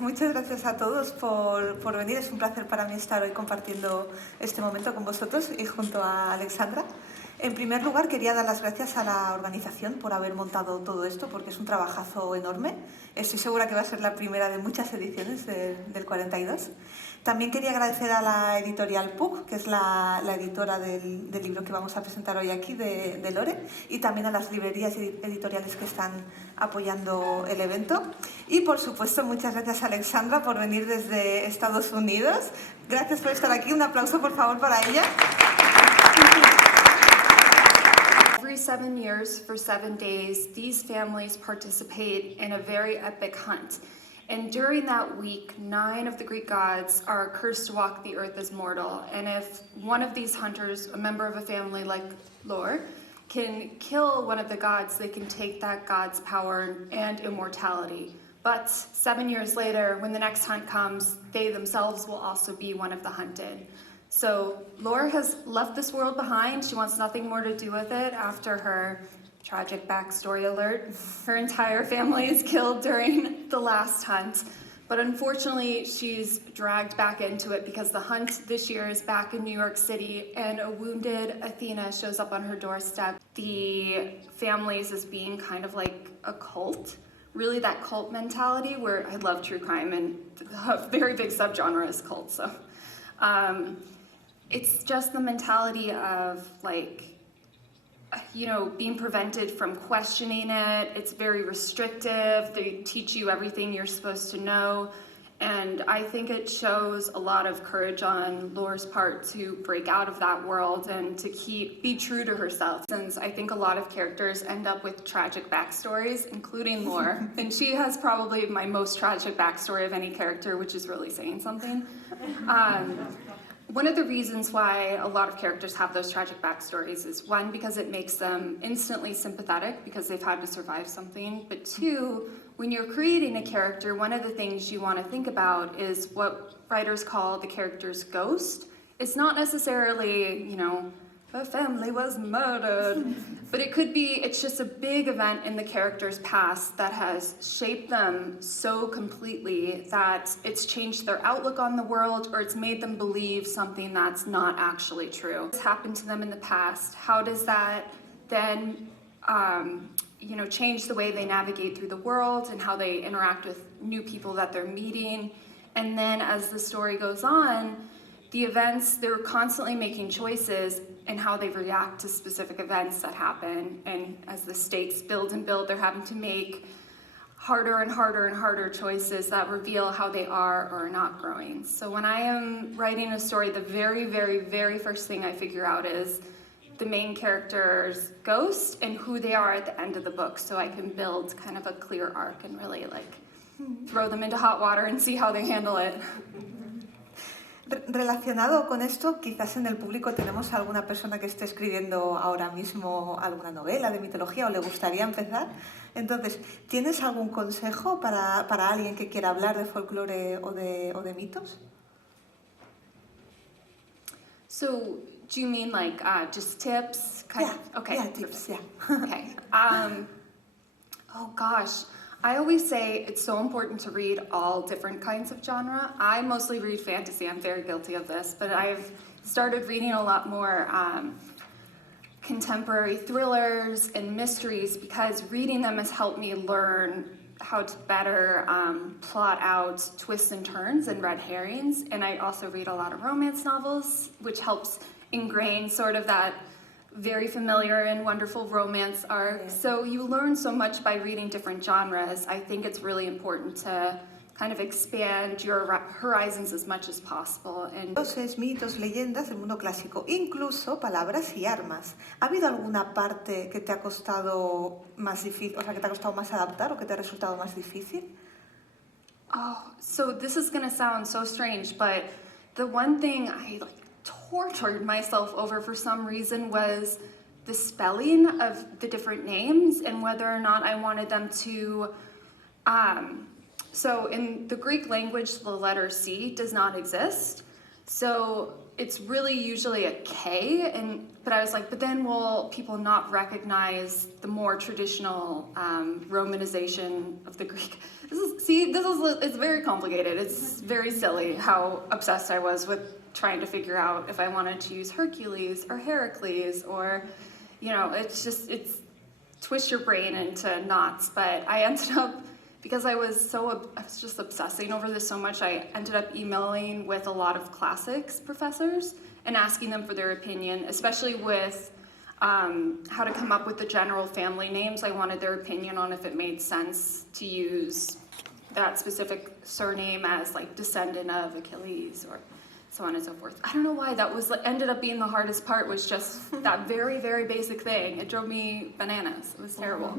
Muchas gracias a todos por venir. Es un placer para mí estar hoy compartiendo este momento con vosotros y junto a Alexandra. En primer lugar, quería dar las gracias a la organización por haber montado todo esto, porque es un trabajazo enorme. Estoy segura que va a ser la primera de muchas ediciones del 42. También quería agradecer a la editorial PUC, que es la editora del libro que vamos a presentar hoy aquí, de Lore, y también a las librerías editoriales que están apoyando el evento. Y, por supuesto, muchas gracias a Alexandra por venir desde Estados Unidos. Gracias por estar aquí. Un aplauso, por favor, para ella. Every 7 years, for 7 days, these families participate in a very epic hunt. And during that week, 9 of the Greek gods are cursed to walk the earth as mortal. And if one of these hunters, a member of a family like Lore, can kill one of the gods, they can take that god's power and immortality. But 7 years later, when the next hunt comes, they themselves will also be one of the hunted. So Lore has left this world behind. She wants nothing more to do with it after her tragic backstory alert. Her entire family is killed during the last hunt. But unfortunately, she's dragged back into it because the hunt this year is back in New York City and a wounded Athena shows up on her doorstep. The families as being kind of like a cult. Really that cult mentality where I love true crime and a very big subgenre is cult. So it's just the mentality of like, you know, being prevented from questioning it. It's very restrictive. They teach you everything you're supposed to know. And I think it shows a lot of courage on Lore's part to break out of that world and to be true to herself. Since I think a lot of characters end up with tragic backstories, including Lore. And she has probably my most tragic backstory of any character, which is really saying something. One of the reasons why a lot of characters have those tragic backstories is one, because it makes them instantly sympathetic because they've had to survive something, but two, when you're creating a character, one of the things you want to think about is what writers call the character's ghost. It's not necessarily, you know, her family was murdered, but it could be, it's just a big event in the character's past that has shaped them so completely that it's changed their outlook on the world or it's made them believe something that's not actually true. What's happened to them in the past? How does that then, you know, change the way they navigate through the world and how they interact with new people that they're meeting? And then as the story goes on, the events, they're constantly making choices in how they react to specific events that happen. And as the stakes build and build, they're having to make harder and harder and harder choices that reveal how they are or are not growing. So when I am writing a story, the very, very, very first thing I figure out is the main character's ghost and who they are at the end of the book, so I can build kind of a clear arc and really like throw them into hot water and see how they handle it. Relacionado con esto, quizás en el público tenemos alguna persona que esté escribiendo ahora mismo alguna novela de mitología o le gustaría empezar. Entonces, ¿tienes algún consejo para alguien que quiera hablar de folclore o de mitos? So, do you mean like just tips? Okay. Yeah, tips, yeah. Okay. Oh gosh. I always say it's so important to read all different kinds of genre. I mostly read fantasy. I'm very guilty of this, but I've started reading a lot more contemporary thrillers and mysteries because reading them has helped me learn how to better plot out twists and turns and red herrings. And I also read a lot of romance novels, which helps ingrain sort of that very familiar and wonderful romance arc. Yeah. So you learn so much by reading different genres. I think it's really important to kind of expand your horizons as much as possible. Dioses, mitos, leyendas del mundo clásico, incluso palabras y armas. ¿Ha habido alguna parte que te ha costado más difícil, o sea, que te ha costado más adaptar o que te ha resultado más difícil? Oh, so this is gonna sound so strange, but the one thing I tortured myself over for some reason was the spelling of the different names and whether or not I wanted them to, so in the Greek language, the letter C does not exist. So it's really usually a K, but I was like, but then will people not recognize the more traditional romanization of the Greek? It's very complicated. It's very silly how obsessed I was with trying to figure out if I wanted to use Hercules or Heracles, or, it's twist your brain into knots. But I ended up, because I was just obsessing over this so much, I ended up emailing with a lot of classics professors and asking them for their opinion, especially with how to come up with the general family names. I wanted their opinion on if it made sense to use that specific surname as like descendant of Achilles or so on and so forth. I don't know why that was ended up being the hardest part, was just that very, very basic thing. It drove me bananas. It was terrible.